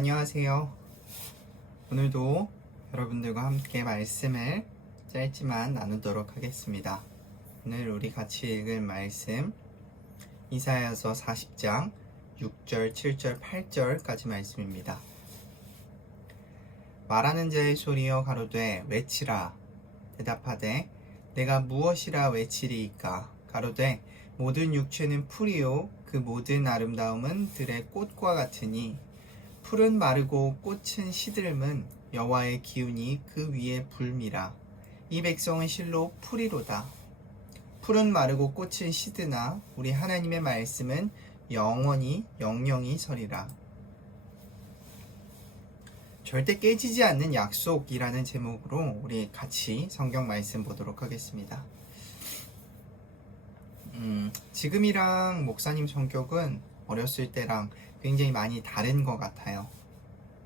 안녕하세요. 오늘도 여러분들과 함께 말씀을 짧지만 나누도록 하겠습니다. 오늘 우리 같이 읽을 말씀 이사야서 40장 6절, 7절, 8절까지 말씀입니다. 말하는 자의 소리여 가로되 외치라. 대답하되 내가 무엇이라 외치리이까. 가로되 모든 육체는 풀이요 그 모든 아름다움은 들의 꽃과 같으니 풀은 마르고 꽃은 시들음은 여호와의 기운이 그 위에 불미라. 이 백성은 실로 풀이로다. 풀은 마르고 꽃은 시드나 우리 하나님의 말씀은 영원히 영영이 서리라. 절대 깨지지 않는 약속이라는 제목으로 우리 같이 성경 말씀 보도록 하겠습니다. 지금이랑 목사님 성격은 어렸을 때랑 굉장히 많이 다른 것 같아요.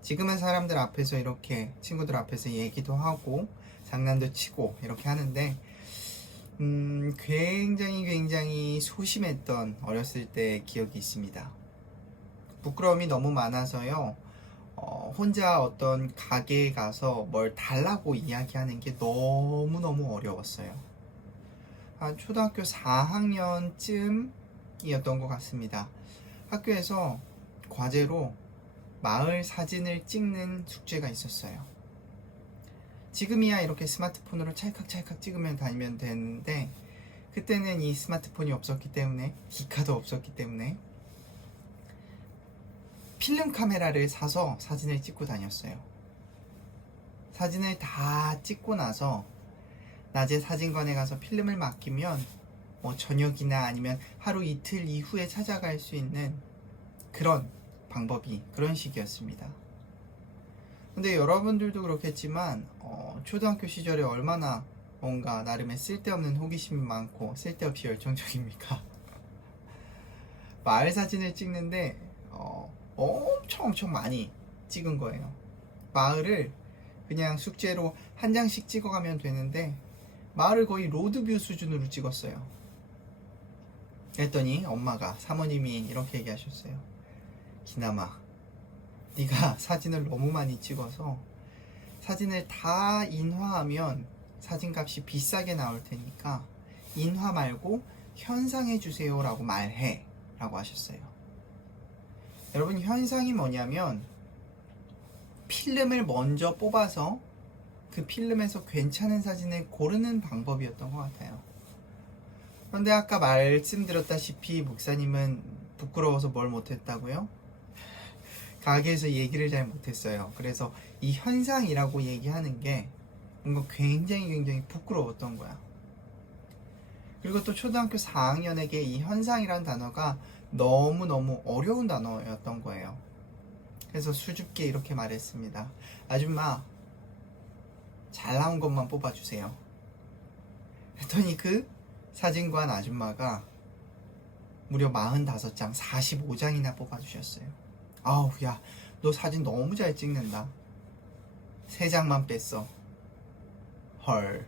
지금은 사람들 앞에서 이렇게 친구들 앞에서 얘기도 하고 장난도 치고 이렇게 하는데 굉장히 소심했던 어렸을 때의 기억이 있습니다. 부끄러움이 너무 많아서요. 혼자 어떤 가게에 가서 뭘 달라고 이야기하는 게 너무너무 어려웠어요. 한 초등학교 4학년쯤이었던 것 같습니다. 학교에서 과제로 마을 사진을 찍는 숙제가 있었어요. 지금이야 이렇게 스마트폰으로 찰칵찰칵 찍으면 다니면 되는데 그때는 이 스마트폰이 없었기 때문에 기카도 없었기 때문에 필름 카메라를 사서 사진을 찍고 다녔어요. 사진을 다 찍고 나서 낮에 사진관에 가서 필름을 맡기면 저녁이나 아니면 하루 이틀 이후에 찾아갈 수 있는 그런 방법이 그런 식이었습니다. 근데 여러분들도 그렇겠지만 초등학교 시절에 얼마나 뭔가 나름의 쓸데없는 호기심이 많고 쓸데없이 열정적입니까? 마을 사진을 찍는데 엄청 많이 찍은 거예요. 마을을 그냥 숙제로 한 장씩 찍어가면 되는데 마을을 거의 로드뷰 수준으로 찍었어요. 그랬더니 엄마가, 사모님이 이렇게 얘기하셨어요. 기남아, 네가 사진을 너무 많이 찍어서 사진을 다 인화하면 사진값이 비싸게 나올 테니까 인화 말고 현상해 주세요 라고 말해 라고 하셨어요. 여러분, 현상이 뭐냐면 필름을 먼저 뽑아서 그 필름에서 괜찮은 사진을 고르는 방법이었던 것 같아요. 그런데 아까 말씀드렸다시피 목사님은 부끄러워서 뭘 못했다고요? 가게에서 얘기를 잘 못했어요. 그래서 이 현상이라고 얘기하는 게 뭔가 굉장히 부끄러웠던 거야. 그리고 또 초등학교 4학년에게 이 현상이라는 단어가 너무너무 어려운 단어였던 거예요. 그래서 수줍게 이렇게 말했습니다. 아줌마, 잘 나온 것만 뽑아주세요. 그랬더니 그 사진관 아줌마가 무려 45장, 45장이나 뽑아주셨어요. 아우, 야, 너 사진 너무 잘 찍는다. 3장만 뺐어. 헐.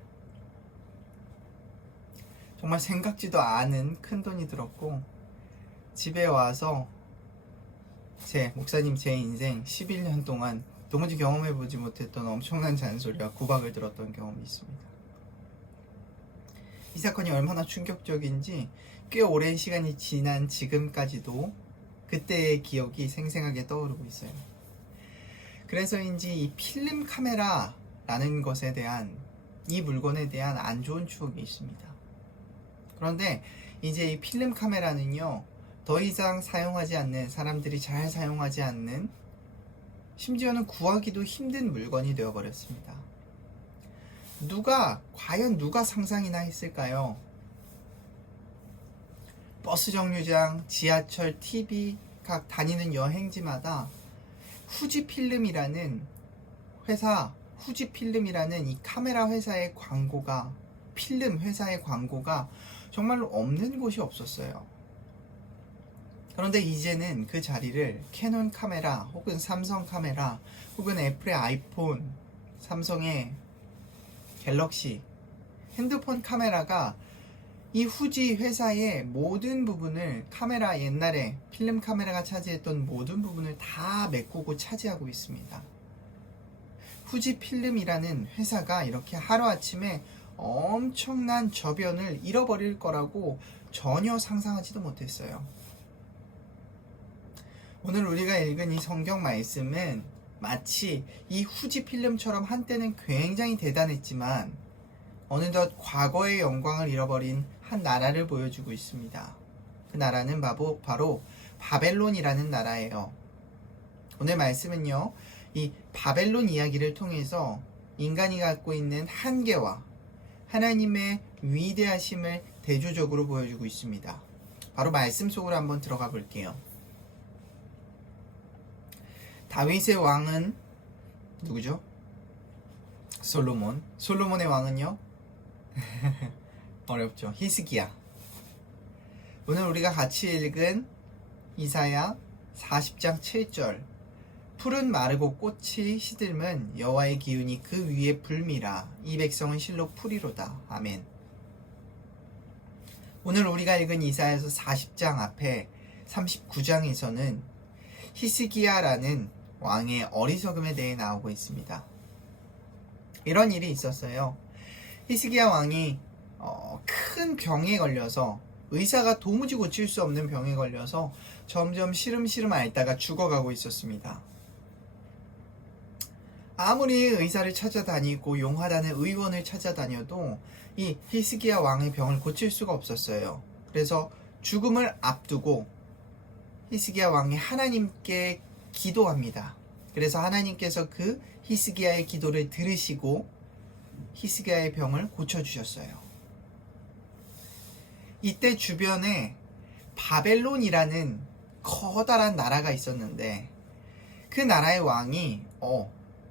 정말 생각지도 않은 큰 돈이 들었고 집에 와서 목사님 제 인생 11년 동안 도무지 경험해보지 못했던 엄청난 잔소리와 구박을 들었던 경험이 있습니다. 이 사건이 얼마나 충격적인지 꽤 오랜 시간이 지난 지금까지도 그때의 기억이 생생하게 떠오르고 있어요. 그래서인지 이 필름 카메라라는 것에 대한, 이 물건에 대한 안 좋은 추억이 있습니다. 그런데 이제 이 필름 카메라는요, 더 이상 사용하지 않는, 사람들이 잘 사용하지 않는, 심지어는 구하기도 힘든 물건이 되어버렸습니다. 과연 누가 상상이나 했을까요? 버스 정류장, 지하철, TV, 각 다니는 여행지마다 후지필름이라는 이 카메라 회사의 광고가, 필름 회사의 광고가 정말로 없는 곳이 없었어요. 그런데 이제는 그 자리를 캐논 카메라, 혹은 삼성 카메라, 혹은 애플의 아이폰, 삼성의 갤럭시, 핸드폰 카메라가 이 후지 회사의 모든 부분을 카메라, 옛날에 필름 카메라가 차지했던 모든 부분을 다 메꾸고 차지하고 있습니다. 후지 필름이라는 회사가 이렇게 하루아침에 엄청난 저변을 잃어버릴 거라고 전혀 상상하지도 못했어요. 오늘 우리가 읽은 이 성경 말씀은 마치 이 후지 필름처럼 한때는 굉장히 대단했지만 어느덧 과거의 영광을 잃어버린 한 나라를 보여주고 있습니다. 그 나라는 바로 바벨론이라는 나라예요. 오늘 말씀은요, 이 바벨론 이야기를 통해서 인간이 갖고 있는 한계와 하나님의 위대하심을 대조적으로 보여주고 있습니다. 바로 말씀 속으로 한번 들어가 볼게요. 다윗의 왕은 누구죠? 솔로몬. 솔로몬의 왕은요? 어렵죠. 히스기야. 오늘 우리가 같이 읽은 이사야 40장 7절. 풀은 마르고 꽃이 시들면 여호와의 기운이 그 위에 불미라. 이 백성은 실로 풀이로다. 아멘. 오늘 우리가 읽은 이사야서 40장 앞에 39장에서는 히스기야라는 왕의 어리석음에 대해 나오고 있습니다. 이런 일이 있었어요. 히스기야 왕이 큰 병에 걸려서, 의사가 도무지 고칠 수 없는 병에 걸려서 점점 시름시름 앓다가 죽어가고 있었습니다. 아무리 의사를 찾아다니고 용하다는 의원을 찾아다녀도 이 히스기야 왕의 병을 고칠 수가 없었어요. 그래서 죽음을 앞두고 히스기야 왕이 하나님께 기도합니다. 그래서 하나님께서 그 히스기야의 기도를 들으시고 히스기야의 병을 고쳐주셨어요. 이때 주변에 바벨론이라는 커다란 나라가 있었는데, 그 나라의 왕이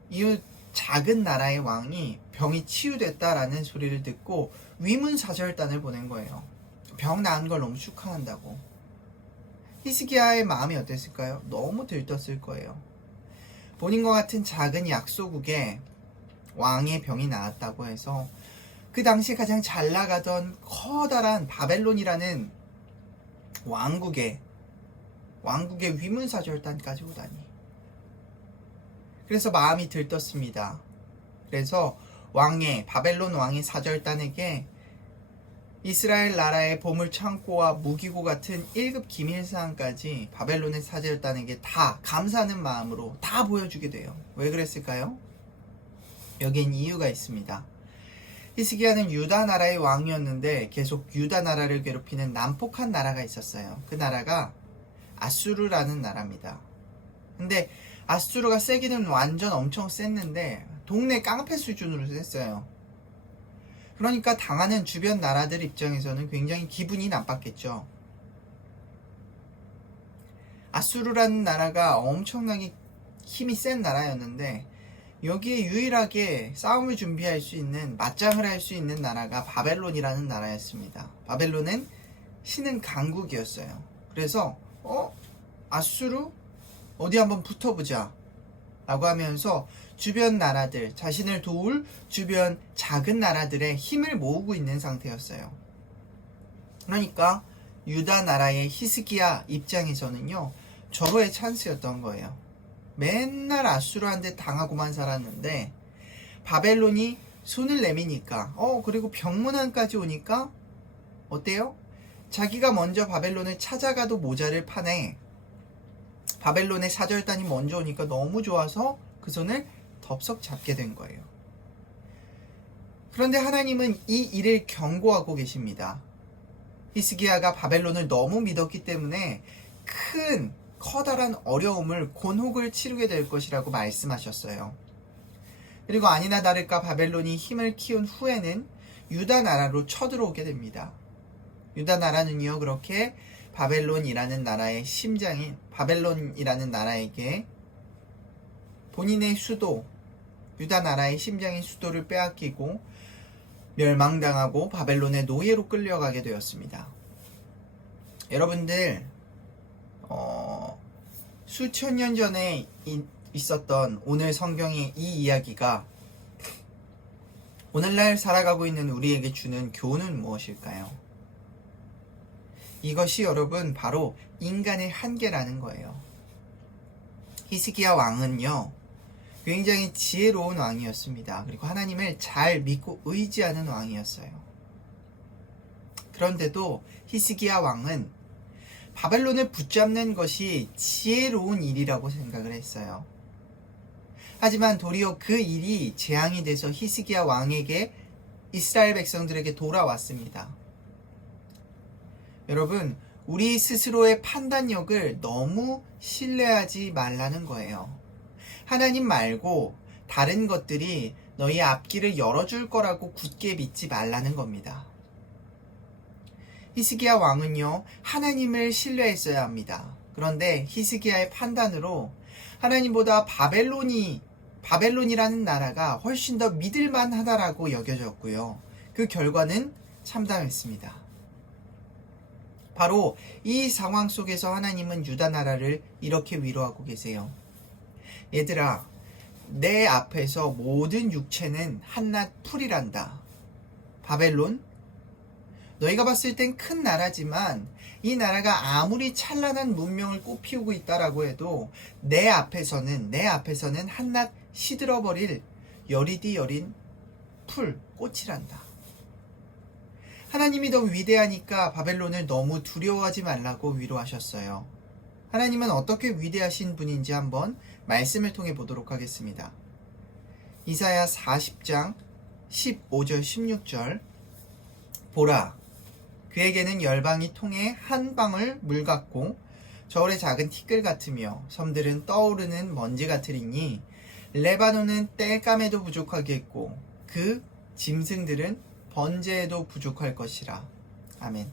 이 작은 나라의 왕이 병이 치유됐다라는 소리를 듣고 위문사절단을 보낸 거예요. 병 나은 걸 너무 축하한다고. 히스기야의 마음이 어땠을까요? 너무 들떴을 거예요. 본인과 같은 작은 약소국에 왕의 병이 나았다고 해서 그 당시 가장 잘 나가던 커다란 바벨론이라는 왕국의 위문사절단까지 오다니. 그래서 마음이 들떴습니다. 그래서 바벨론 왕의 사절단에게 이스라엘 나라의 보물 창고와 무기고 같은 1급 기밀사항까지 바벨론의 사절단에게 다 감사하는 마음으로 다 보여주게 돼요. 왜 그랬을까요? 여기엔 이유가 있습니다. 히스기야는 유다 나라의 왕이었는데 계속 유다 나라를 괴롭히는 난폭한 나라가 있었어요. 그 나라가 아수르라는 나라입니다. 근데 아수르가 세기는 완전 엄청 셌는데 동네 깡패 수준으로 셌어요. 그러니까 당하는 주변 나라들 입장에서는 굉장히 기분이 나빴겠죠. 아수르라는 나라가 엄청나게 힘이 센 나라였는데 여기에 유일하게 싸움을 준비할 수 있는, 맞짱을 할 수 있는 나라가 바벨론이라는 나라였습니다. 바벨론은 신흥 강국이었어요. 그래서 아수르? 어디 한번 붙어보자 라고 하면서 주변 나라들, 자신을 도울 주변 작은 나라들의 힘을 모으고 있는 상태였어요. 그러니까 유다 나라의 히스기야 입장에서는요, 절호의 찬스였던 거예요. 맨날 아수르한테 당하고만 살았는데 바벨론이 손을 내미니까, 그리고 병문안까지 오니까 어때요? 자기가 먼저 바벨론을 찾아가도 모자를 파네. 바벨론의 사절단이 먼저 오니까 너무 좋아서 그 손을 덥석 잡게 된 거예요. 그런데 하나님은 이 일을 경고하고 계십니다. 히스기야가 바벨론을 너무 믿었기 때문에 커다란 어려움을, 곤혹을 치르게 될 것이라고 말씀하셨어요. 그리고 아니나 다를까 바벨론이 힘을 키운 후에는 유다 나라로 쳐들어오게 됩니다. 유다 나라는요, 그렇게 바벨론이라는 나라의 심장인 바벨론이라는 나라에게 본인의 수도, 유다 나라의 심장인 수도를 빼앗기고 멸망당하고 바벨론의 노예로 끌려가게 되었습니다. 여러분들, 수천 년 전에 있었던 오늘 성경의 이 이야기가 오늘날 살아가고 있는 우리에게 주는 교훈은 무엇일까요? 이것이 여러분 바로 인간의 한계라는 거예요. 히스기야 왕은요, 굉장히 지혜로운 왕이었습니다. 그리고 하나님을 잘 믿고 의지하는 왕이었어요. 그런데도 히스기야 왕은 바벨론을 붙잡는 것이 지혜로운 일이라고 생각을 했어요. 하지만 도리어 그 일이 재앙이 돼서 히스기야 왕에게 이스라엘 백성들에게 돌아왔습니다. 여러분, 우리 스스로의 판단력을 너무 신뢰하지 말라는 거예요. 하나님 말고 다른 것들이 너희 앞길을 열어줄 거라고 굳게 믿지 말라는 겁니다. 히스기야 왕은요, 하나님을 신뢰했어야 합니다. 그런데 히스기야의 판단으로 하나님보다 바벨론이라는 나라가 훨씬 더 믿을만하다라고 여겨졌고요. 그 결과는 참담했습니다. 바로 이 상황 속에서 하나님은 유다 나라를 이렇게 위로하고 계세요. 얘들아, 내 앞에서 모든 육체는 한낱 풀이란다. 바벨론, 너희가 봤을 땐 큰 나라지만 이 나라가 아무리 찬란한 문명을 꽃피우고 있다라고 해도 내 앞에서는 한낱 시들어버릴 여리디 여린 풀, 꽃이란다. 하나님이 더 위대하니까 바벨론을 너무 두려워하지 말라고 위로하셨어요. 하나님은 어떻게 위대하신 분인지 한번 말씀을 통해 보도록 하겠습니다. 이사야 40장 15절 16절, 보라, 그에게는 열방이 통해 한 방울 물 같고 저울의 작은 티끌 같으며 섬들은 떠오르는 먼지 같으리니 레바논은 땔감에도 부족하겠고 그 짐승들은 번제에도 부족할 것이라. 아멘.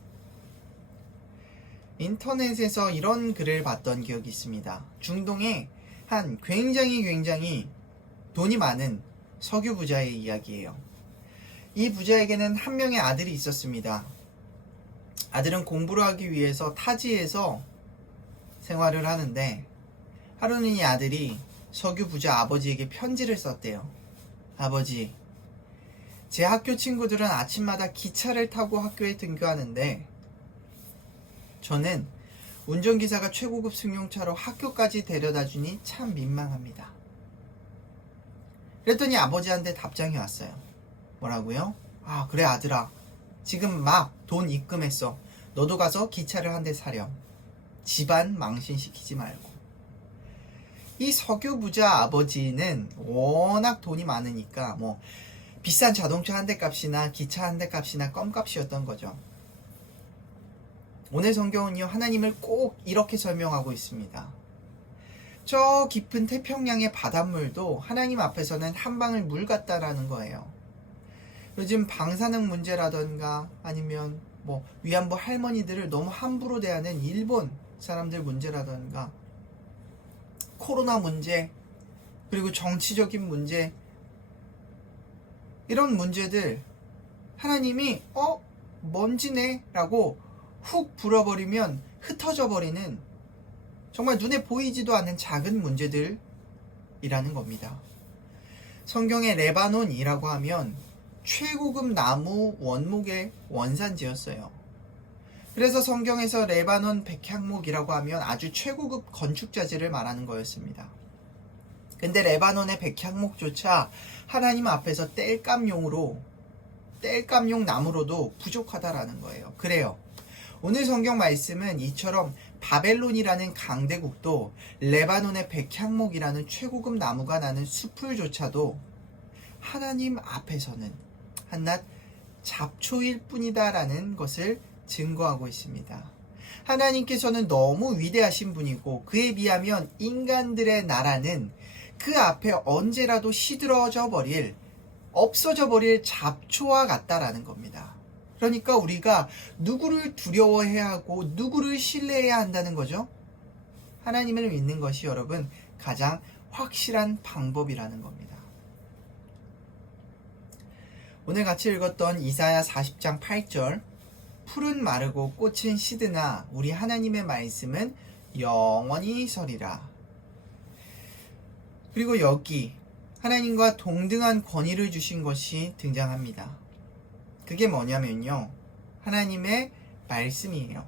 인터넷에서 이런 글을 봤던 기억이 있습니다. 중동의 한 굉장히 돈이 많은 석유 부자의 이야기예요. 이 부자에게는 한 명의 아들이 있었습니다. 아들은 공부를 하기 위해서 타지에서 생활을 하는데 하루는 이 아들이 석유 부자 아버지에게 편지를 썼대요. 아버지, 제 학교 친구들은 아침마다 기차를 타고 학교에 등교하는데 저는 운전기사가 최고급 승용차로 학교까지 데려다 주니 참 민망합니다. 그랬더니 아버지한테 답장이 왔어요. 뭐라고요? 아, 그래 아들아, 지금 막 돈 입금했어. 너도 가서 기차를 한 대 사렴. 집안 망신시키지 말고. 이 석유 부자 아버지는 워낙 돈이 많으니까 비싼 자동차 한 대 값이나 기차 한 대 값이나 껌값이었던 거죠. 오늘 성경은요, 하나님을 꼭 이렇게 설명하고 있습니다. 저 깊은 태평양의 바닷물도 하나님 앞에서는 한 방울 물 같다라는 거예요. 요즘 방사능 문제라던가 아니면 위안부 할머니들을 너무 함부로 대하는 일본 사람들 문제라던가 코로나 문제, 그리고 정치적인 문제, 이런 문제들 하나님이 먼지네 라고 훅 불어버리면 흩어져 버리는 정말 눈에 보이지도 않는 작은 문제들이라는 겁니다. 성경의 레바논이라고 하면 최고급 나무 원목의 원산지였어요. 그래서 성경에서 레바논 백향목이라고 하면 아주 최고급 건축자재를 말하는 거였습니다. 근데 레바논의 백향목조차 하나님 앞에서 땔감용 나무로도 부족하다라는 거예요. 그래요. 오늘 성경 말씀은 이처럼 바벨론이라는 강대국도 레바논의 백향목이라는 최고급 나무가 나는 숲을조차도 하나님 앞에서는 한낱 잡초일 뿐이다라는 것을 증거하고 있습니다. 하나님께서는 너무 위대하신 분이고 그에 비하면 인간들의 나라는 그 앞에 언제라도 시들어져 버릴, 없어져 버릴 잡초와 같다라는 겁니다. 그러니까 우리가 누구를 두려워해야 하고 누구를 신뢰해야 한다는 거죠? 하나님을 믿는 것이 여러분 가장 확실한 방법이라는 겁니다. 오늘 같이 읽었던 이사야 40장 8절, 풀은 마르고 꽃은 시드나 우리 하나님의 말씀은 영원히 서리라. 그리고 여기 하나님과 동등한 권위를 주신 것이 등장합니다. 그게 뭐냐면요, 하나님의 말씀이에요.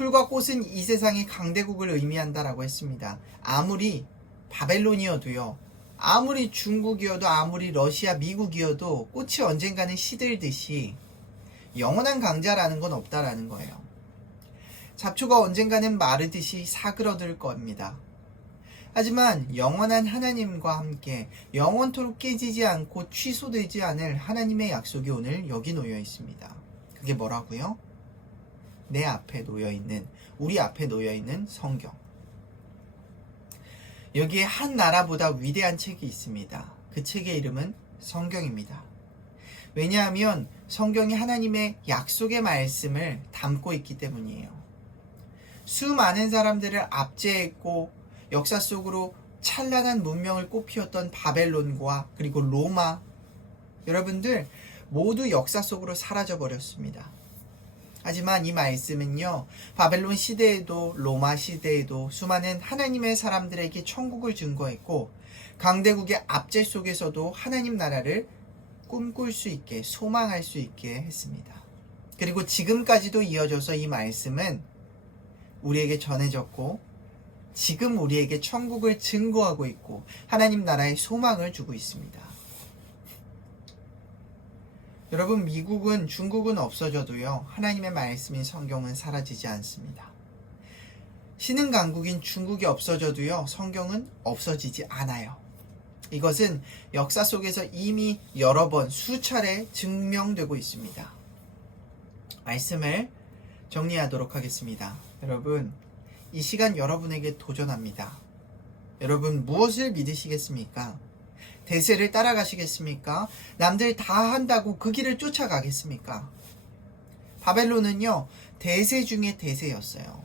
풀과 꽃은 이 세상의 강대국을 의미한다라고 했습니다. 아무리 바벨론이어도요, 아무리 중국이어도, 아무리 러시아, 미국이어도 꽃이 언젠가는 시들듯이 영원한 강자라는 건 없다라는 거예요. 잡초가 언젠가는 마르듯이 사그러들 겁니다. 하지만 영원한 하나님과 함께 영원토록 깨지지 않고 취소되지 않을 하나님의 약속이 오늘 여기 놓여 있습니다. 그게 뭐라고요? 내 앞에 놓여 있는, 우리 앞에 놓여 있는 성경. 여기에 한 나라보다 위대한 책이 있습니다. 그 책의 이름은 성경입니다. 왜냐하면 성경이 하나님의 약속의 말씀을 담고 있기 때문이에요. 수많은 사람들을 압제했고 역사 속으로 찬란한 문명을 꽃피웠던 바벨론과 그리고 로마, 여러분들 모두 역사 속으로 사라져 버렸습니다. 하지만 이 말씀은요, 바벨론 시대에도 로마 시대에도 수많은 하나님의 사람들에게 천국을 증거했고, 강대국의 압제 속에서도 하나님 나라를 꿈꿀 수 있게, 소망할 수 있게 했습니다. 그리고 지금까지도 이어져서 이 말씀은 우리에게 전해졌고, 지금 우리에게 천국을 증거하고 있고 하나님 나라의 소망을 주고 있습니다. 여러분, 미국은, 중국은 없어져도요, 하나님의 말씀인 성경은 사라지지 않습니다. 신흥 강국인 중국이 없어져도요, 성경은 없어지지 않아요. 이것은 역사 속에서 이미 여러 번, 수차례 증명되고 있습니다. 말씀을 정리하도록 하겠습니다. 여러분, 이 시간 여러분에게 도전합니다. 여러분, 무엇을 믿으시겠습니까? 대세를 따라가시겠습니까? 남들 다 한다고 그 길을 쫓아가겠습니까? 바벨론은요, 대세 중에 대세였어요.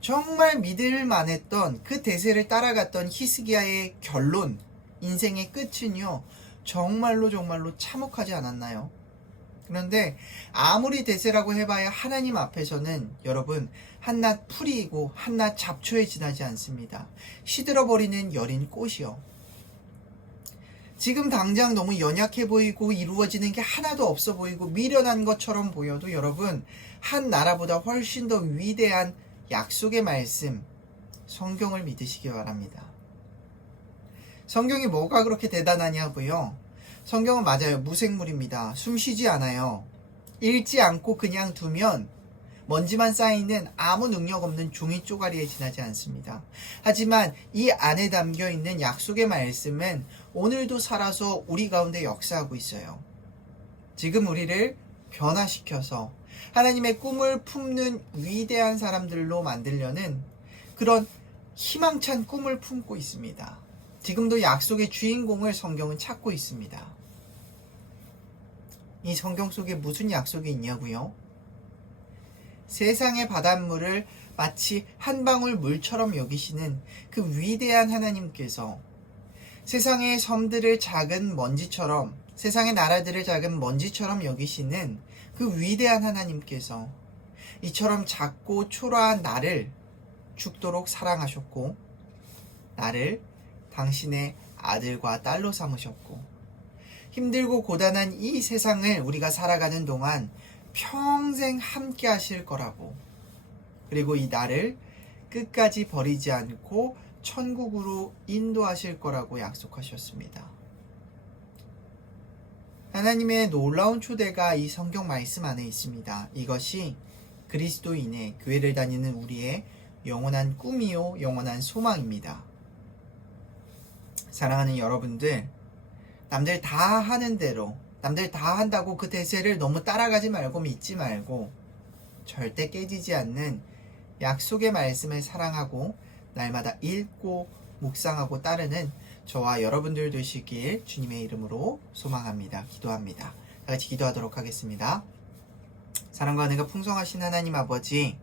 정말 믿을 만했던 그 대세를 따라갔던 히스기야의 결론, 인생의 끝은요, 정말로 참혹하지 않았나요? 그런데 아무리 대세라고 해봐야 하나님 앞에서는 여러분, 한낱 풀이이고 한낱 잡초에 지나지 않습니다. 시들어버리는 여린 꽃이요. 지금 당장 너무 연약해 보이고 이루어지는 게 하나도 없어 보이고 미련한 것처럼 보여도 여러분, 한 나라보다 훨씬 더 위대한 약속의 말씀, 성경을 믿으시기 바랍니다. 성경이 뭐가 그렇게 대단하냐고요? 성경은 맞아요. 무생물입니다. 숨쉬지 않아요. 읽지 않고 그냥 두면 먼지만 쌓이는 아무 능력 없는 종이 쪼가리에 지나지 않습니다. 하지만 이 안에 담겨있는 약속의 말씀은 오늘도 살아서 우리 가운데 역사하고 있어요. 지금 우리를 변화시켜서 하나님의 꿈을 품는 위대한 사람들로 만들려는 그런 희망찬 꿈을 품고 있습니다. 지금도 약속의 주인공을 성경은 찾고 있습니다. 이 성경 속에 무슨 약속이 있냐고요? 세상의 바닷물을 마치 한 방울 물처럼 여기시는 그 위대한 하나님께서 세상의 섬들을 작은 먼지처럼, 세상의 나라들을 작은 먼지처럼 여기시는 그 위대한 하나님께서 이처럼 작고 초라한 나를 죽도록 사랑하셨고, 나를 당신의 아들과 딸로 삼으셨고, 힘들고 고단한 이 세상을 우리가 살아가는 동안 평생 함께 하실 거라고, 그리고 이 나를 끝까지 버리지 않고 천국으로 인도하실 거라고 약속하셨습니다. 하나님의 놀라운 초대가 이 성경 말씀 안에 있습니다. 이것이 그리스도인의, 교회를 다니는 우리의 영원한 꿈이요, 영원한 소망입니다. 사랑하는 여러분들, 남들 다 하는 대로, 남들 다 한다고 그 대세를 너무 따라가지 말고 믿지 말고 절대 깨지지 않는 약속의 말씀을 사랑하고 날마다 읽고 묵상하고 따르는 저와 여러분들 되시길 주님의 이름으로 소망합니다. 기도합니다. 다 같이 기도하도록 하겠습니다. 사랑과 은혜가 풍성하신 하나님 아버지,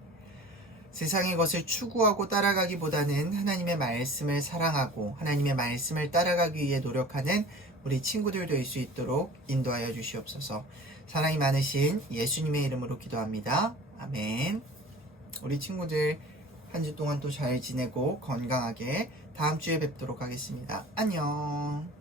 세상의 것을 추구하고 따라가기보다는 하나님의 말씀을 사랑하고 하나님의 말씀을 따라가기 위해 노력하는 우리 친구들 될 수 있도록 인도하여 주시옵소서. 사랑이 많으신 예수님의 이름으로 기도합니다. 아멘. 우리 친구들 한 주 동안 또 잘 지내고 건강하게 다음 주에 뵙도록 하겠습니다. 안녕.